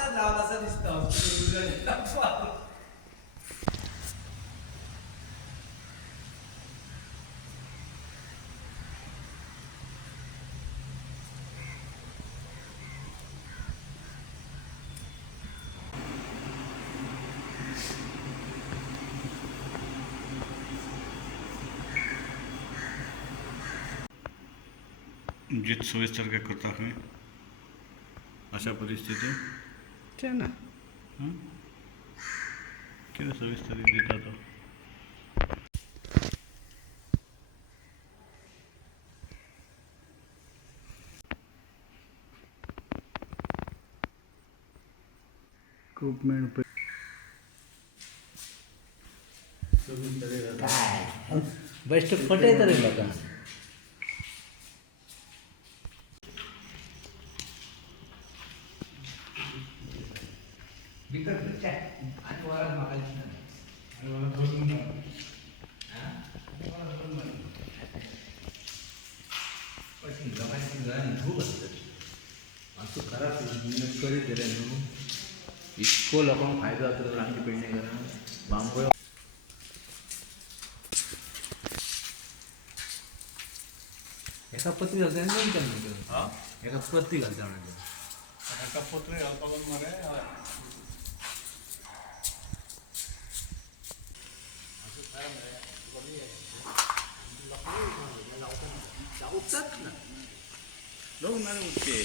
आताच लावला असं दिसतं. जित सविस्तर काय करता तुम्ही अशा परिस्थितीत ते ना किती सविस्तर दिता तो खूप मेन काय बेस्ट पटे तरी लोक इसको लोकांक फायदो जातलो आमची पेडणेकरांक बांबोळी एका पत्री घालता एका पत्री घालता एका पत्र घालपाक मरे लोक नाही उठते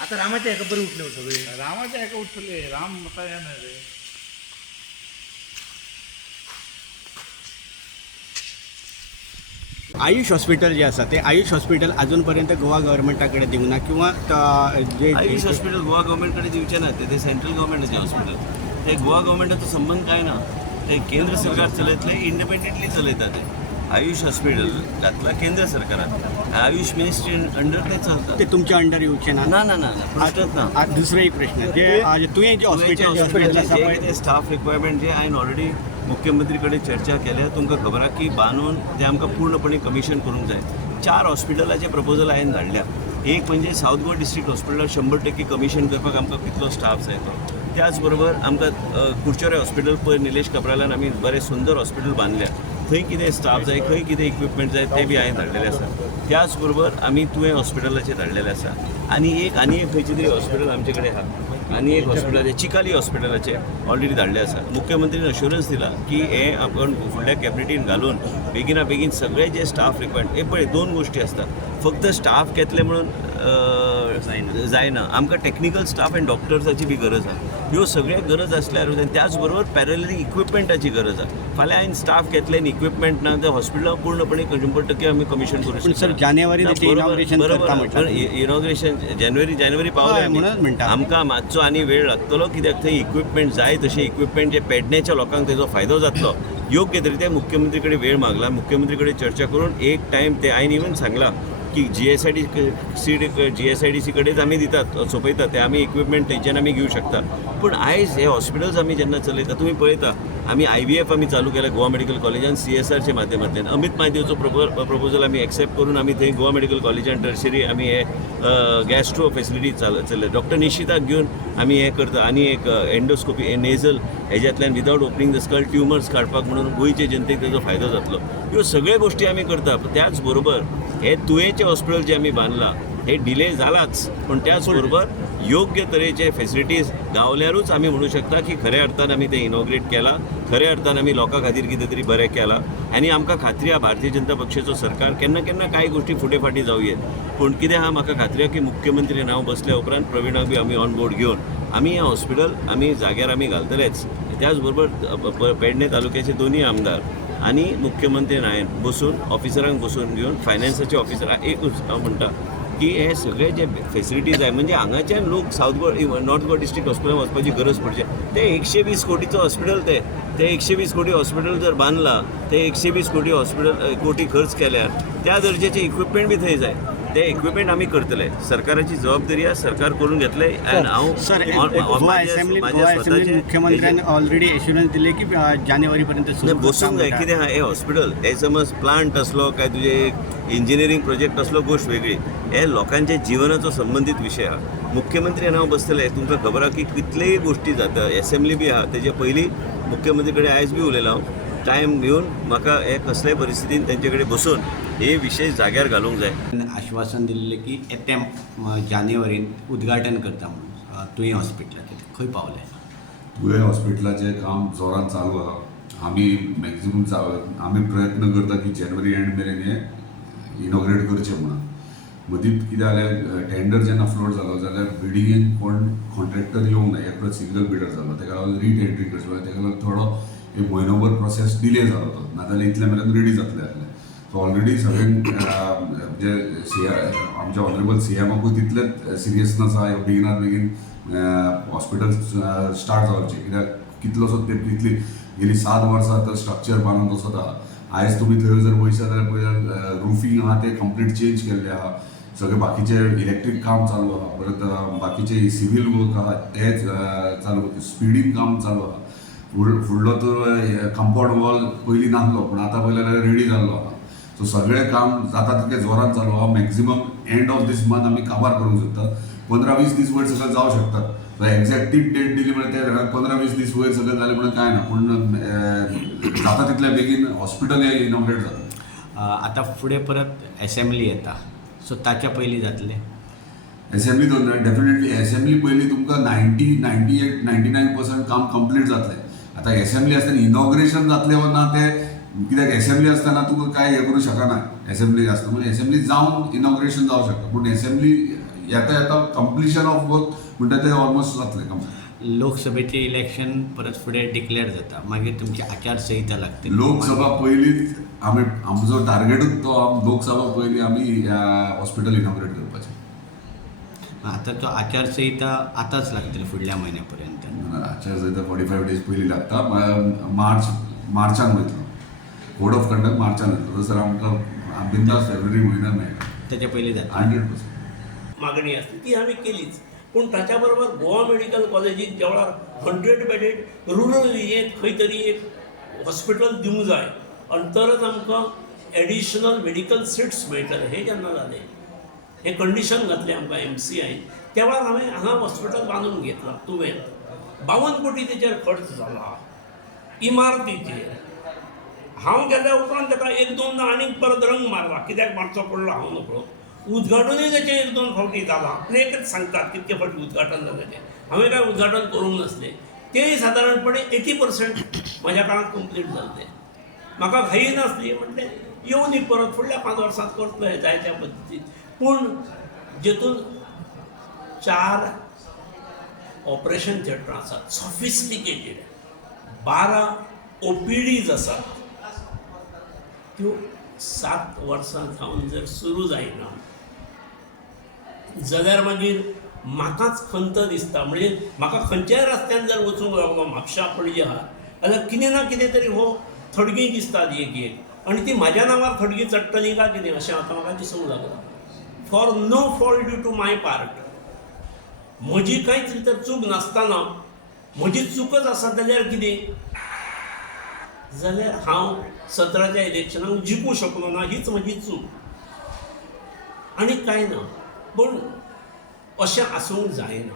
आता रामाच्या एका बरी उठले सगळे रामाच्या एका उठले राम मता येणार रे आयुष हॉस्पिटल जे आसा ते आयुष हॉस्पिटल अजूनपर्यंत गोवा गव्हर्मेंटाकडे दिवंक ना किंवा जे आयुष हॉस्पिटल गोवा गव्हर्मेंटकडे दिवचे ना ते सेंट्रल गव्हर्मेंटाचे हॉस्पिटल ते गोवा गव्हर्मेंटाचो संबंध काय ना ते केंद्र सरकार चलयतले इंडिपेंडेंटली चलयता ते आयुष हॉस्पिटल घातला केंद्र सरकारान आयुष मिनिस्ट्री अंडर ते चलता ते तुमच्या अंडर येवचे ना ना ना ना ना प्रश्नच ना आज दुसरो एक प्रश्न जे तुवें जे हॉस्पिटल आसा पळय जे स्टाफ रिक्वायरमेंट जे हांवें ऑलरेडी मुख्यमंत्री कडेन चर्चा केल्या तुमकां खबर आहा की बांदून ते आमकां पूर्णपणे कमिशन करूंक जाय 4 हॉस्पिटलाचे प्रपोजल हांवें धाडल्या एक म्हणजे सावथ गोवा डिस्ट्रिक्ट हॉस्पिटलाक 100% कमिशन करपाक आमकां कितलो स्टाफ जाय तो त्याच बरोबर आमकां कुडचोरे हॉस्पिटल पळय निलेश कपरालान आमी बरें सुंदर हॉस्पिटल बांदल्या थंय कितें स्टाफ जाय खंय कितें इक्विपमेंट जाय ते बी हांवें धाडलेलें आसा त्याच बरोबर आमी तुवें हॉस्पिटलाचें धाडलेलें आसा आनी एक खंयचे तरी हॉस्पिटल आमचे कडेन आहा आनी एक हॉस्पिटलाचे चिकाली हॉस्पिटलाचे ऑलरेडी धाडले आसा मुख्यमंत्रीन अश्युरन्स दिला की हे आपण फुडल्या कॅबिनेटीन घालून बेगिना बेगीन सगळे जे स्टाफ रिक्वायर्ड हे पळय 2 गोश्टी आसता फक्त स्टाफ घेतले म्हणून जायना आमकां टॅक्निकल स्टाफ आनी डॉक्टर्साची बी गरज आहा ह्यो सगळ्यो गरज आसल्यार त्याच बरोबर पॅरलली इक्विपमेंटाची गरज आहा फाल्यां हांवें स्टाफ घेतले आनी इक्विपमेंट ना त्या हॉस्पिटलाक पूर्णपणे 100% आमी कमिशन करूं पण सर जानेवारी त्याचे इनॉग्रेशन करता म्हणटा इनॉग्रेशन जानेवारी पावले म्हणून म्हणटा आमकां मातसो आनी वेळ लागतलो कित्याक थंय इक्विपमेंट जाय तशें इक्विपमेंट जे पेडण्याच्या लोकांक तेजो फायदो जातलो योग्य तरी मुख्यमंत्री कडेन वेळ मागला मुख्यमंत्री कडेन चर्चा करून एक टायम ते हांवें इवन सांगला की GSIDC कडेच आमी दितात सोंपयतात ते आमी इक्विपमेंट थंयच्यान आमी घेवं शकता पूण आयज हे हॉस्पिटल्स आमी जेन्ना चलयता तुमी पळयता आमी IVF आमी चालू केल्या गोवा मेडिकल कॉलेजान CSRच्या माध्यमांतल्यान अमित म्हादेवचो प्रपोजल आमी एक्सेप्ट करून आमी थंय गोवा मेडिकल कॉलेजान टर्शरी आमी हे गॅस्ट्रो फेसिलिटी चलय डॉक्टर निशिताक घेवन आमी हे करता आनी एक एंडोस्कोपी नेझल हेज्यांतल्यान without opening the skull tumours काडपाक म्हणून गोंयचे जनतेक तेजो फायदो जातलो ह्यो सगळ्यो गोश्टी आमी करता त्याच बरोबर हे तुवेंचें हॉस्पिटल जें आमी बांदलां हे डिले जालाच पण त्याच बरोबर योग्य तरेचे फेसिलिटीज गावल्यारूच आमी म्हणू शकता की खऱ्या अर्थान आमी ते इनॉग्रेट केला खऱ्या अर्थान आमी लोकां खातीर कितें तरी बरें केलां आनी आमकां खात्री आहा भारतीय जनता पक्षाचो सरकार केन्ना केन्ना कांय गोश्टी फुटे फाटी जावं पूण कितें आहा म्हाका खात्री आहा की मुख्यमंत्री हांव बसल्या उपरांत प्रवीणाक बी आमी ऑन बोर्ड घेवन आमी हें हॉस्पिटल आमी जाग्यार आमी घालतलेच त्याच बरोबर पेडणे तालुक्याचे दोनूय आमदार आनी मुख्यमंत्रीन हांवें बसून ऑफिसरांक बसून घेवन फायनान्साचे ऑफिसर एकूच हांव म्हणटा की हे सगळे जे फेसिलिटीज आहे म्हणजे हांगाच्यान लोक south Goa north Goa district हॉस्पिटलान वचपाची गरज पडचे ते 120 कोटीचो हॉस्पिटल ते 120 कोटी हॉस्पिटल जर बांदला ते 120 कोटी खर्च केल्यार त्या दर्जाचे इक्विपमेंट बी थंय जाय ते इक्विपमेंट आम्ही करतले. सरकाराची जबाबदारी आहे, सरकार करून घेतले. अँड हांव सर माझ्या गोवा असेंब्लीन स्वताचे मुख्यमंत्र्यांनी ऑलरेडी एश्युरन्स दिले की जानेवारीपर्यंत नाही, सुरू बसूंक जाय. कितें आहा हे हॉस्पिटल, हे समज प्लांट असलो काय तुझे एक इंजिनियरींग प्रोजेक्ट असलो गोष्ट वेगळी. हे लोकांच्या जिवनाचो संबंधित विशय आहा. मुख्यमंत्री हांव बसतले, तुमकां खबर आहा की कितलेय गोष्टी जाता. एसेंब्ली बी आहा, तेजे पयलीं मुख्यमंत्री कडेन आयज बी उलयला हांव. टायम घेवन म्हाका हे कसल्याय परिस्थितीन तेंचे कडेन बसून हे विशय जाग्यार घालूंक जाय. आश्वासन दिलेले की येत्या जानेवारीन उद्घाटन करता म्हणून तुवें हॉस्पिटलाचें खंय पावले? तुवें हॉस्पिटलाचें काम जोरान चालू आहा. आमी मॅक्झिमम आमी प्रयत्न करता की जानेवारी एंड मेरेन हें इनॉग्रेट करचें म्हणून. मदींच कितें जालें, टेंडर जेन्ना फ्लोट जालो जाल्यार बिल्डिंगेक कोण कॉन्ट्रॅक्टर येवंक ना. एकलो सिंगल बिल्डर जालो, ताका लागून रीटेंड्री करची पडली. ताका लागून थोडो एक म्हयनोभर प्रोसेस डिले जालो तो. नाजाल्यार इतल्या मेरेन रेडी जातलें आसलें. सो ऑलरेडी सगळें जे आमच्या ऑनरेबल CMाकूय तितलेंच सिरियसनस आहा बेगिनात बेगीन हॉस्पिटल स्टार्ट जावचें. कित्याक कितलोसो तितली गेली 7 वर्सां तर स्ट्रक्चर बांदून तसोच आहा. आयज तुमी थंय जर पळयशात जाल्यार पळय रुफींग आहा तें कंप्लीट चेंज केल्लें आहा. सगळें बाकीचें इलेक्ट्रीक काम चालू आहा. परत बाकीचें सिवील वर्क आहा हें चालू, स्पिडींग काम चालू आहा. फुडलो तो कंपाउंड वॉल पयलीं नासलो पूण आतां पळयल्यार रेडी जाल्लो आहा. सो सगळें काम जाता तितकें जोरान चालू आहा. Maximum end of this month आमी काबार करूंक सोदतात. 15-20 दीस वयर सगळें जावं शकतात. एक्झॅक्ट डेट दिली म्हळ्यार ते 15-20 दीस वयर सगळें जालें म्हणून कांय ना. पूण जाता तितल्या बेगीन हॉस्पिटल हें इनॉग्रेट जाता. आतां फुडें परत असेंब्ली येता, सो ताच्या पयलीं जातलें. असेंब्ली डेफिनेटली असेंब्ली पयलीं तुमकां 98-99% काम कंप्लीट जातलें. आतां असेंब्ली आसतना इनॉग्रेशन जातलें वा ना तें, कित्याक असेंब्ली आसतना तुका कांय हें करूं शकना. असेंब्ली आसता म्हणजे असेंब्ली जावन इनॉग्रेशन जावं शकता. पूण असेंब्ली येता येता कंप्लिशन ऑफ वर्क म्हणटा तें ऑलमोस्ट जातलें. लोकसभेचें इलेक्शन परत फुडें डिक्लेअर जाता, मागीर तुमची आचारसंहिता लागतली. लोकसभा पयलींच आमचो टार्गेटूच तो लोकसभा पयलीं आमी हॉस्पिटल इनॉग्रेट करपाचें. आतां तो आचारसंहिता आतांच लागतली फुडल्या म्हयन्यापर्यंत. आचारसंहिता 45 डेज पयलीं लागता. मार्चान वयतलो. कोड ऑफ कंडक्ट मार्चान वयतलो. थंयसर आमकां बिंदास फेब्रुवारी म्हयन्यात मेळटा. तेच्या पयलीं जाता 100%. मागणी असते ती आम्ही केलीच. पूण ताच्या बरोबर गोवा मेडिकल कॉलेजीक जेवळा 100 बेडेड रुरल एरियेत खंय तरी एक हॉस्पिटल दिवंक जाय आनी तरच आमकां एडिशनल मेडिकल सिट्स मेळटले. हे जेन्ना जालें, हे कंडिशन घातलें आमकां MCI, त्या वेळार हांवें हांगा हॉस्पिटल बांदून घेतलां तुवें. 52 कोटी तेचेर खर्च जाला इमारतीचेर. हांव गेल्या उपरांत ताका 1-2दा आनीक परत रंग मारला. कित्याक मारचो पडलो हांव नकळो. उद्घाटनूय ताचें 1-2 फावटी जालां. पूण एकच सांगतात कितके फावटी उद्घाटन जालें तें. हांवें काय उद्घाटन करूंक नासलें. तेंय सादारणपणे 80% म्हज्या काळांत कंप्लीट जाल्लें. म्हाका घाई नासली. म्हटलें येवन परत फुडल्या 5 वर्सांत करतलो हें जाय त्या पद्दतीन. पूण जेतून 4 ऑपरेशन थिएटर आसात, सॉफिस्टिकेटेड 12 OPDs आसात. त्यो 7 वर्सां जावन जर सुरू जायना जाल्यार मागीर म्हाकाच खंत दिसता. म्हणजे म्हाका खंयच्याय रस्त्यान जर वचूंक लागलो, म्हापशा पणजे आहा, जाल्यार कितें ना कितें तरी हो थडगी दिसता एक. आनी ती म्हाज्या नांवार थडगी चडटली काय कितें अशें आतां म्हाका दिसूंक लागलां. For no fault due to my part. म्हजी कांयच भितर चूक नासतना म्हजी चूकच आसा जाल्यार कितें, जाल्यार हांव 17च्या इलेक्शनाक जिखूं शकलो ना, हीच म्हजी चूक. आनी कांय ना. पूण अशें आसूंक जायना.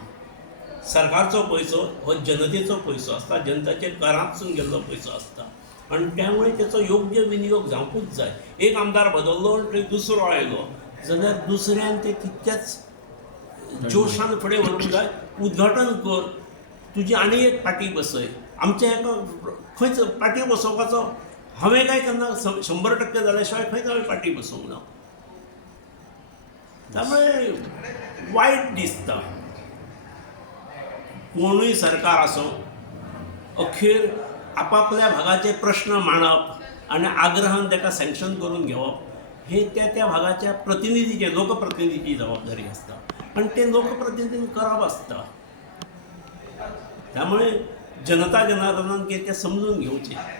सरकारचो पयसो हो जनतेचो पयसो आसता, जनताच्या करांतसून गेल्लो पयसो आसता. आनी त्यामुळे त्याचो योग्य विनियोग जावंकूच जाय. एक आमदार बदललो आनी दुसरो आयलो जाल्यार दुसऱ्यान ते तितक्याच जोशान फुडें व्हरूंक जाय. उद्घाटन कर, तुजी आनी एक पाटी बसय. आमच्या एका खंयच पाटी बसोवपाचो हांवें काय केन्ना 100% जाल्या शिवाय खंयच हांवें पाटी बसोवंक ना. त्यामुळे वायट दिसता. कोणूय सरकार आसूं, अखेर आपापल्या भागाचे प्रश्न मांडप आनी आग्रहान ताका सँक्शन करून घेवप, हे त्या भागाच्या प्रतिनिधीचे, लोकप्रतिनिधीची जबाबदारी आसता. आनी ते लोकप्रतिनिधीन करप आसता. त्यामुळे जनता जनार्दनान कितें तें समजून घेवचें.